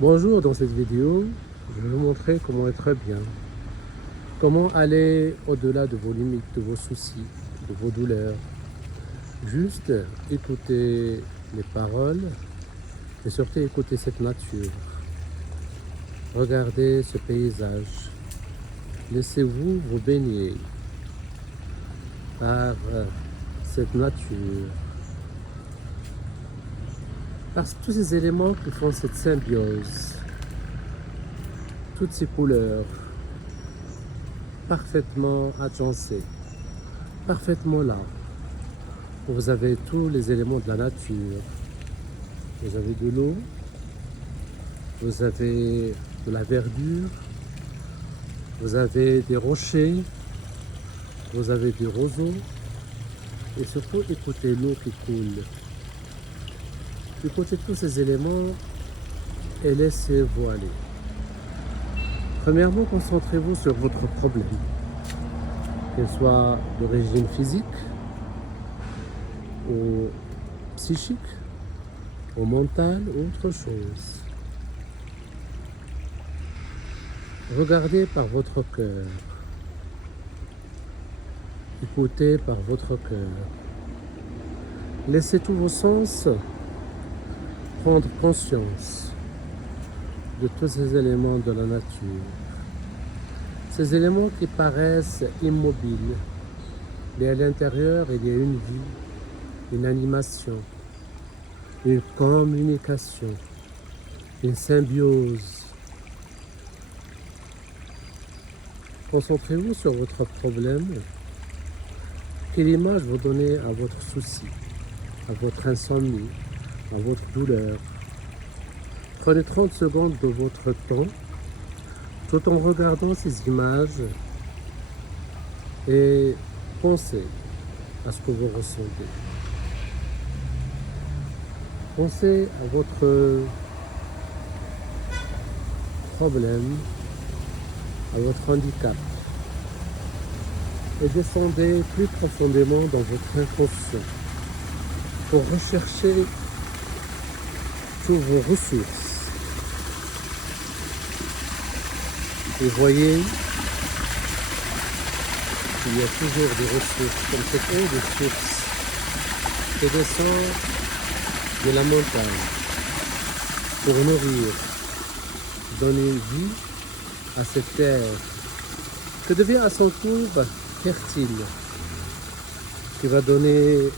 Bonjour, dans cette vidéo, je vais vous montrer comment être bien, comment aller au-delà de vos limites, de vos soucis, de vos douleurs. Juste écoutez les paroles et surtout écoutez cette nature. Regardez ce paysage. Laissez-vous vous baigner par cette nature, par tous ces éléments qui font cette symbiose, toutes ces couleurs parfaitement agencées, parfaitement là. Vous avez tous les éléments de la nature. Vous avez de l'eau, vous avez de la verdure, vous avez des rochers, vous avez des roseaux et surtout écoutez l'eau qui coule. Écoutez tous ces éléments et laissez-vous aller. Premièrement, concentrez-vous sur votre problème, qu'il soit d'origine physique ou psychique, ou mental ou autre chose. Regardez par votre cœur. Écoutez par votre cœur. Laissez tous vos sens prendre conscience de tous ces éléments de la nature. Ces éléments qui paraissent immobiles, mais à l'intérieur, il y a une vie, une animation, une communication, une symbiose. Concentrez-vous sur votre problème. Quelle image vous donnez à votre souci, à votre insomnie, à votre douleur? Prenez 30 secondes de votre temps tout en regardant ces images et pensez à ce que vous ressentez. Pensez à votre problème, à votre handicap et descendez plus profondément dans votre inconscient pour rechercher toutes vos ressources. Et voyez qu'il y a toujours des ressources, comme cette eau de source qui descend de la montagne pour nourrir, donner une vie à cette terre qui devient à son tour fertile, qui va donner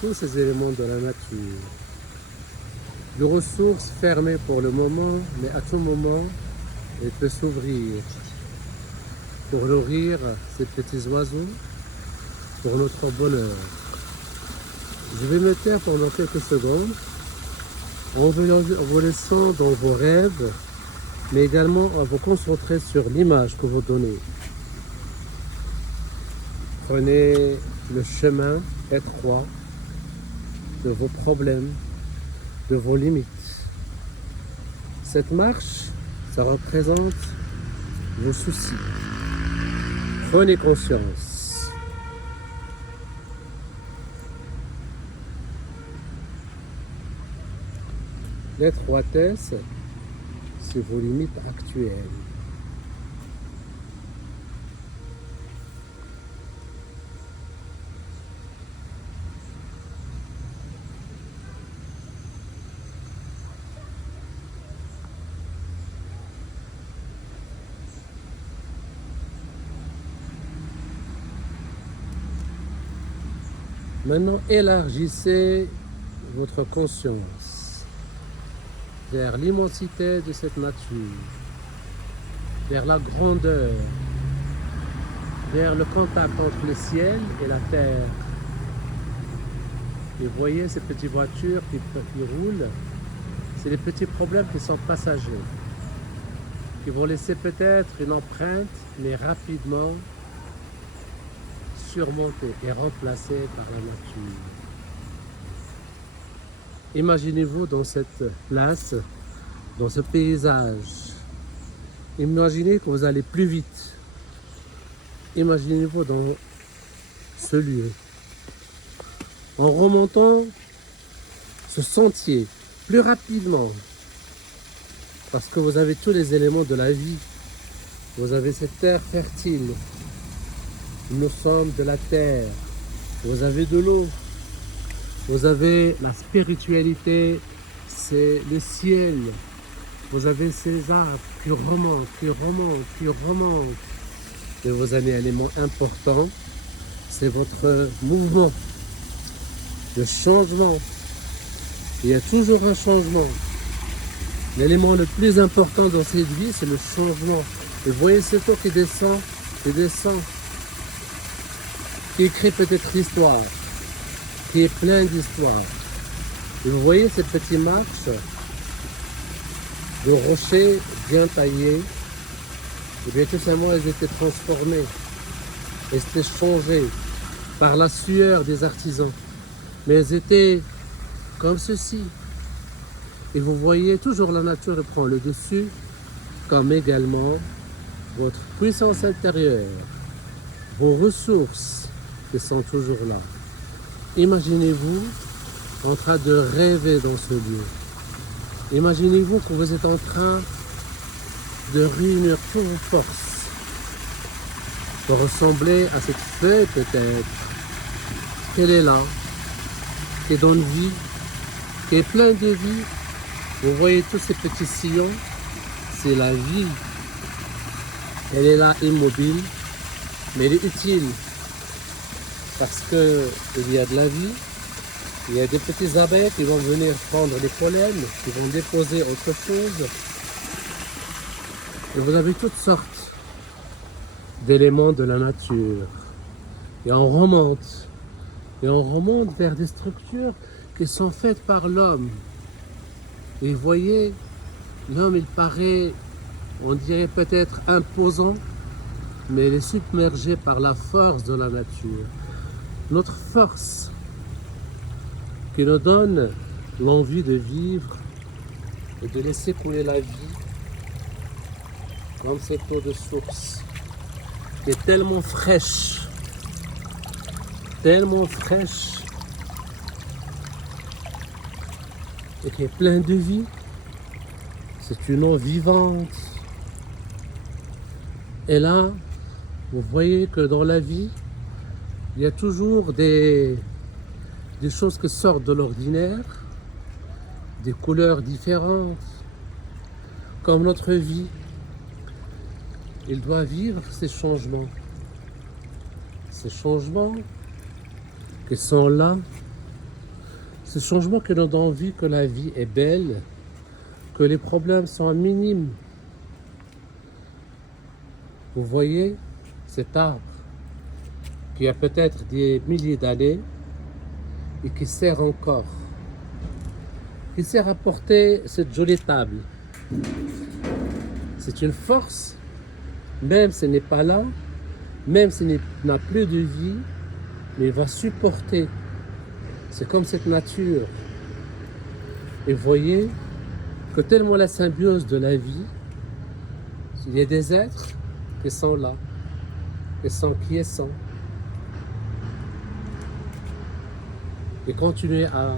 tous ces éléments de la nature. Des ressources fermées pour le moment, mais à tout moment, elle peut s'ouvrir pour nourrir ces petits oiseaux, pour notre bonheur. Je vais me taire pendant quelques secondes en vous laissant dans vos rêves, mais également à vous concentrer sur l'image que vous donnez. Prenez le chemin étroit de vos problèmes, de vos limites. Cette marche, ça représente vos soucis. Prenez conscience. L'étroitesse, c'est vos limites actuelles. Maintenant, élargissez votre conscience vers l'immensité de cette nature, vers la grandeur, vers le contact entre le ciel et la terre. Et voyez ces petites voitures qui roulent, c'est les petits problèmes qui sont passagers, qui vont laisser peut-être une empreinte, mais rapidement surmonté et remplacé par la nature. Imaginez-vous dans cette place, dans ce paysage. Imaginez que vous allez plus vite. Imaginez-vous dans ce lieu. En remontant ce sentier plus rapidement, Parce que vous avez tous les éléments de la vie. Vous avez cette terre fertile. Nous sommes de la terre. Vous avez de l'eau. Vous avez la spiritualité, c'est le ciel. Vous avez ces arbres qui remontent, qui remontent, qui remontent. Et vous avez un élément important, c'est votre mouvement, le changement. Il y a toujours un changement. L'élément le plus important dans cette vie, c'est le changement. Et vous voyez cette eau qui descend, qui écrit peut-être l'histoire, qui est plein d'histoires. Et vous voyez cette petite marche de rochers bien taillés, et bien tout simplement elles étaient transformées, elles étaient changées par la sueur des artisans. Mais elles étaient comme ceci. Et vous voyez toujours la nature prend le dessus, comme également votre puissance intérieure, vos ressources qui sont toujours là. Imaginez-vous en train de rêver dans ce lieu. Imaginez-vous que vous êtes en train de réunir toutes vos forces pour ressembler à cette feuille peut-être qu'elle est là, qui donne vie, qui est plein de vie. Vous voyez tous ces petits sillons, c'est la vie. Elle est là immobile, mais elle est utile parce qu'il y a de la vie. Il y a des petits abeilles qui vont venir prendre les pollens, qui vont déposer autre chose. Et vous avez toutes sortes d'éléments de la nature. Et on remonte. Et on remonte vers des structures qui sont faites par l'homme. Et vous voyez, l'homme il paraît, on dirait peut-être imposant, mais il est submergé par la force de la nature. Notre force qui nous donne l'envie de vivre et de laisser couler la vie comme cette eau de source qui est tellement fraîche et qui est pleine de vie. C'est une eau vivante. Et là, vous voyez que dans la vie, il y a toujours des choses qui sortent de l'ordinaire, des couleurs différentes. Comme notre vie, il doit vivre ces changements. Ces changements qui sont là, ces changements qui nous donnent envie que la vie est belle, que les problèmes sont minimes. Vous voyez cet arbre qui a peut-être des milliers d'années et qui sert encore, qui sert à porter cette jolie table. C'est une force, même si ce n'est pas là, même s'il n'a plus de vie, mais il va supporter. C'est comme cette nature. Et vous voyez que tellement la symbiose de la vie, il y a des êtres qui sont là, qui sont quiescents. Et continuez à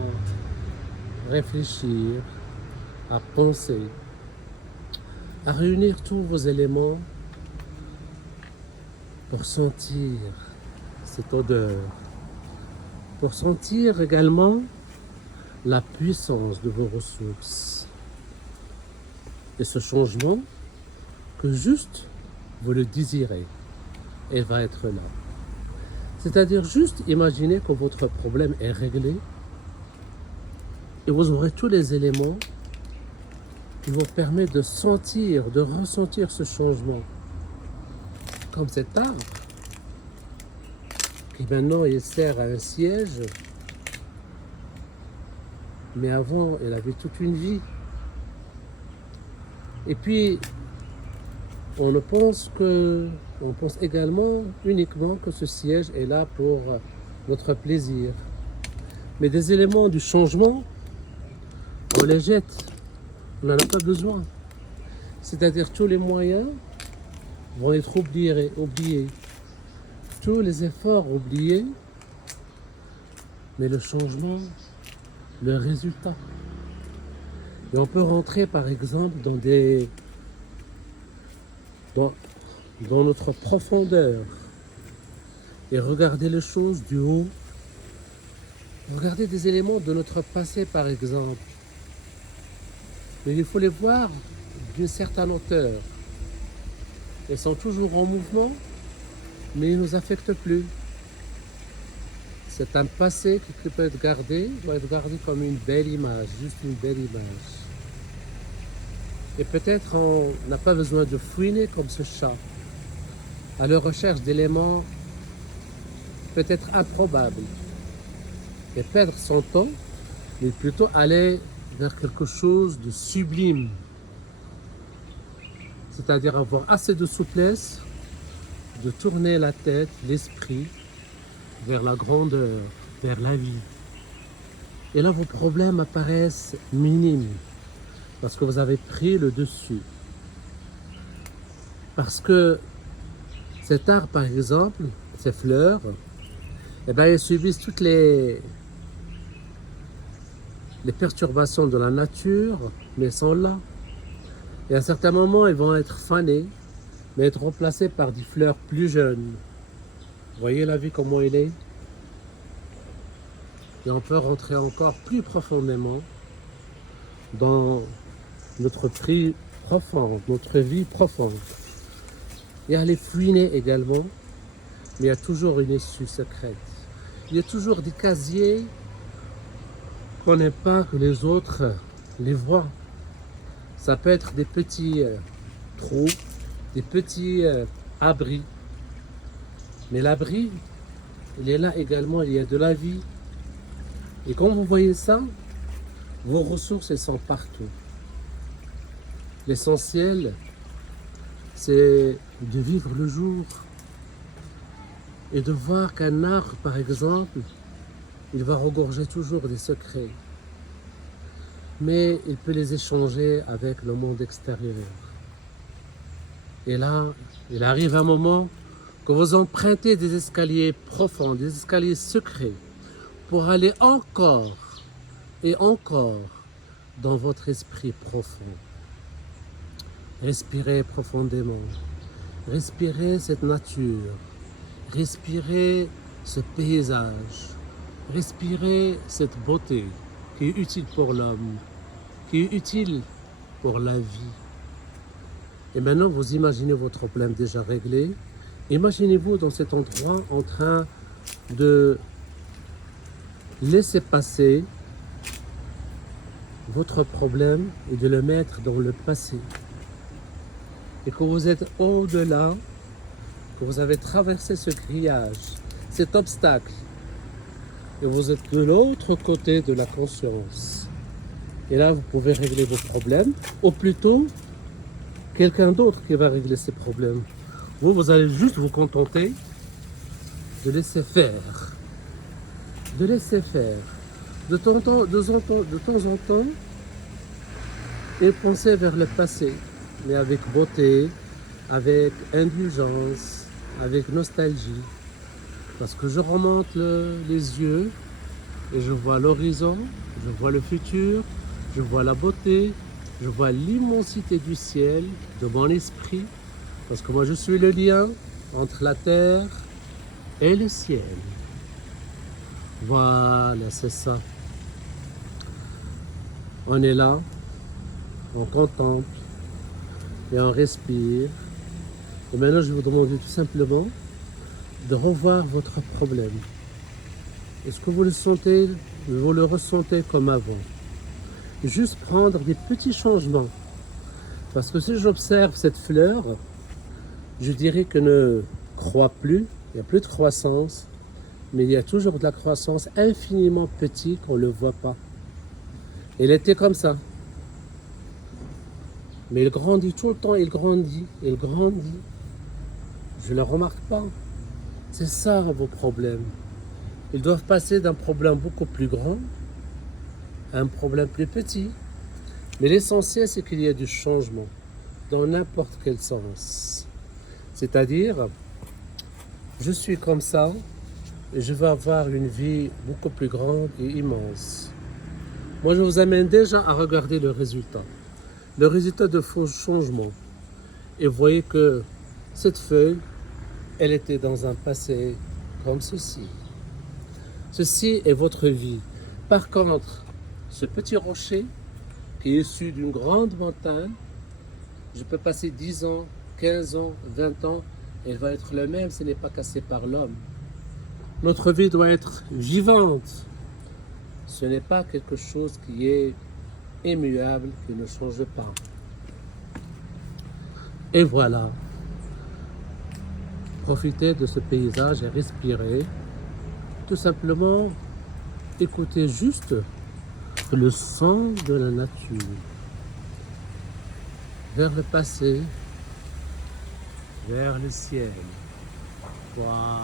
réfléchir, à penser, à réunir tous vos éléments pour sentir cette odeur, pour sentir également la puissance de vos ressources. Et ce changement, que juste vous le désirez, et va être là. C'est-à-dire juste imaginez que votre problème est réglé et vous aurez tous les éléments qui vous permettent de sentir, de ressentir ce changement. Comme cet arbre qui maintenant il sert à un siège, mais avant il avait toute une vie. Et puis on pense également uniquement que ce siège est là pour notre plaisir. Mais des éléments du changement, on les jette. On n'en a pas besoin. C'est-à-dire tous les moyens vont être oubliés. Tous les efforts oubliés. Mais le changement, le résultat. Et on peut rentrer par exemple dans, dans notre profondeur et regarder les choses du haut. Regarder des éléments de notre passé par exemple. Mais il faut les voir d'une certaine hauteur. Ils sont toujours en mouvement, mais ils ne nous affectent plus. C'est un passé qui peut être gardé, doit être gardé comme une belle image, juste une belle image. Et peut-être on n'a pas besoin de fouiner comme ce chat, à la recherche d'éléments peut-être improbables, et perdre son temps, mais plutôt aller vers quelque chose de sublime, c'est-à-dire avoir assez de souplesse de tourner la tête, l'esprit, vers la grandeur, vers la vie. Et là, vos problèmes apparaissent minimes, parce que vous avez pris le dessus. Parce que cet arbre, par exemple, ces fleurs, eh bien, elles subissent toutes les perturbations de la nature, mais elles sont là. Et à un certain moment, elles vont être fanées, mais être remplacées par des fleurs plus jeunes. Vous voyez la vie comment elle est? Et on peut rentrer encore plus profondément dans notre prix profond, notre vie profonde. Et aller fouiner également, mais il y a toujours une issue secrète. Il y a toujours des casiers qu'on n'aime pas que les autres les voient. Ça peut être des petits trous, des petits abris. Mais l'abri, il est là également, il y a de la vie. Et quand vous voyez ça, vos ressources, elles sont partout. L'essentiel, c'est de vivre le jour et de voir qu'un arbre, par exemple, il va regorger toujours des secrets. Mais il peut les échanger avec le monde extérieur. Et là, il arrive un moment que vous empruntez des escaliers profonds, des escaliers secrets, pour aller encore et encore dans votre esprit profond. Respirez profondément. Respirez cette nature. Respirez ce paysage. Respirez cette beauté qui est utile pour l'homme, qui est utile pour la vie. Et maintenant, vous imaginez votre problème déjà réglé. Imaginez-vous dans cet endroit en train de laisser passer votre problème et de le mettre dans le passé. Et que vous êtes au-delà, que vous avez traversé ce grillage, cet obstacle, et vous êtes de l'autre côté de la conscience. Et là, vous pouvez régler vos problèmes, ou plutôt, quelqu'un d'autre qui va régler ces problèmes. Vous, vous allez juste vous contenter de laisser faire. De laisser faire. De temps en temps, et penser vers le passé, mais avec beauté, avec indulgence, avec nostalgie. Parce que je remonte les yeux et je vois l'horizon, je vois le futur, je vois la beauté, je vois l'immensité du ciel, de mon esprit. Parce que moi, je suis le lien entre la terre et le ciel. Voilà, c'est ça. On est là, on contemple et on respire. Et maintenant, je vais vous demander tout simplement de revoir votre problème. Est-ce que vous le ressentez comme avant? Juste prendre des petits changements. Parce que si j'observe cette fleur, je dirais qu'elle ne croît plus, il n'y a plus de croissance, mais il y a toujours de la croissance infiniment petite qu'on ne le voit pas. Elle était comme ça. Mais il grandit tout le temps, il grandit, il grandit. Je ne le remarque pas. C'est ça vos problèmes. Ils doivent passer d'un problème beaucoup plus grand à un problème plus petit. Mais l'essentiel, c'est qu'il y ait du changement dans n'importe quel sens. C'est-à-dire, je suis comme ça et je veux avoir une vie beaucoup plus grande et immense. Moi, je vous amène déjà à regarder le résultat de vos changements. Et vous voyez que cette feuille, elle était dans un passé comme ceci. Ceci est votre vie. Par contre, ce petit rocher qui est issu d'une grande montagne, je peux passer 10 ans, 15 ans, 20 ans, elle va être le même, ce n'est pas cassé par l'homme. Notre vie doit être vivante. Ce n'est pas quelque chose qui est immuable, qui ne change pas. Et voilà. Profitez de ce paysage et respirez. Tout simplement, écoutez juste le son de la nature. Vers le passé, vers le ciel. Voilà.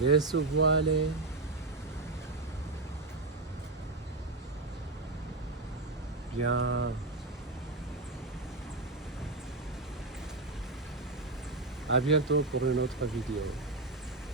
Laissez-vous aller. Bien. À bientôt pour une autre vidéo.